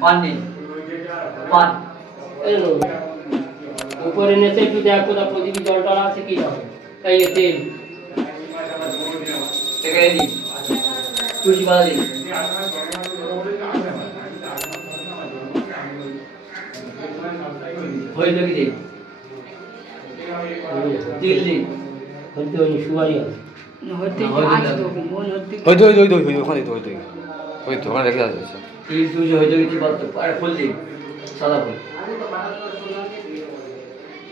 পান নেই পান উপরে নেচে একটু দেখ কোথা প্রদীপী জল টল আছে কি হবে তাই তেল এখানে দিই তুলসী পাতা দিই হয়ে যাবে দিই তেল দিই হইতে ওই সুপারি আছে হইতে আছে তো মন হইতে ওখানে ওখানে রেখে আছে তেল তুলসী হয়ে যাবে কি বলতো আর ফুল দিই সাদা ফুল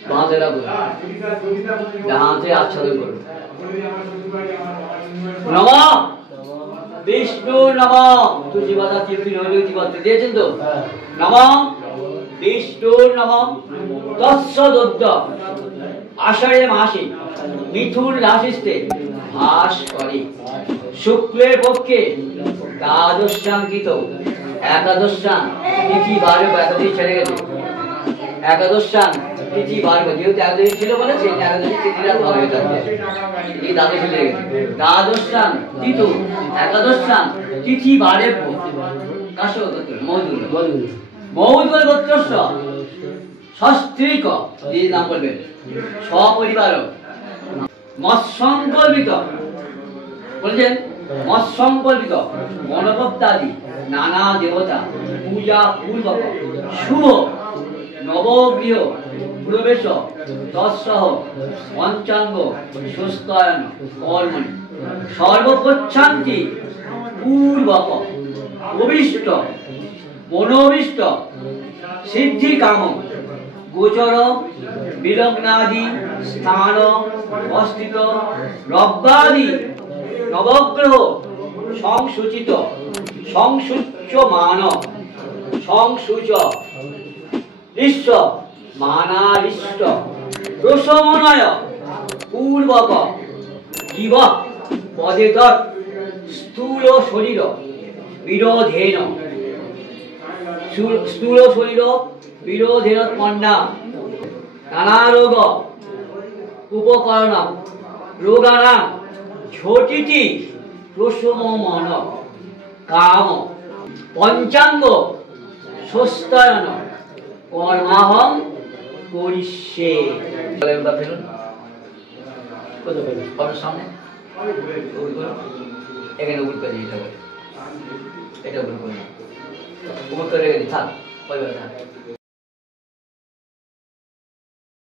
बांधे लगो यहाँ से आच्छादन करो नमः विष्णु नमः तुझी बाता तीर्थी नौली की बात दिए तो नमः विष्णु नमः तत्सदोद्ध आषाढ़े मासे मिथुन राशिस्ते भास करे शुक्ले पक्षे द्वादशांकित एकादशां तिथि बारे एकादशी चले गए एकादशां तिथि बार बजे एकादशी ছিল বলে সেই একাদশী তিথিটা ভালো হয়ে যাচ্ছে এই দ্বাদশী লেগে গেছে দ্বাদশাং তিথি একাদশাং তিথি বারে কাশো গোত্র মৌদুল গোত্রস্য ষষ্ঠীক এই নাম বলবেন সপরিবার মৎসংকল্পিত বলেন মৎসংকল্পিত গণপত্যাদি নানা দেবতা পূজা পূর্বক শুভ নবগৃহ প্রবেশ তৎসহ পঞ্চাঙ্গ সুস্তায়ন কর্মণি সর্বপ্রচ্ছান্তি পূর্বক অভীষ্ট মনোভীষ্ট সিদ্ধি কাম গোচর বিলগ্নাদি স্থান অস্থিত রব্বাদি নবগ্রহ সংসূচিত সংসূচ্যমান সংসূচ বিশ্ব মানারিষ্ট প্রশমনয় পূর্বক জীব পদেতর স্থূল শরীর বিরোধেন স্থূল শরীর বিরোধেন পন্না নানা রোগ উপকরণ রোগানাং ঝটিতি প্রশমন কাম পঞ্চাঙ্গ সুস্তায়ন কর্মাহং করিষ্যে কত পেল কত সামনে এখানে উপর করে এটা উপর করে উপর করে থাক ওই থাক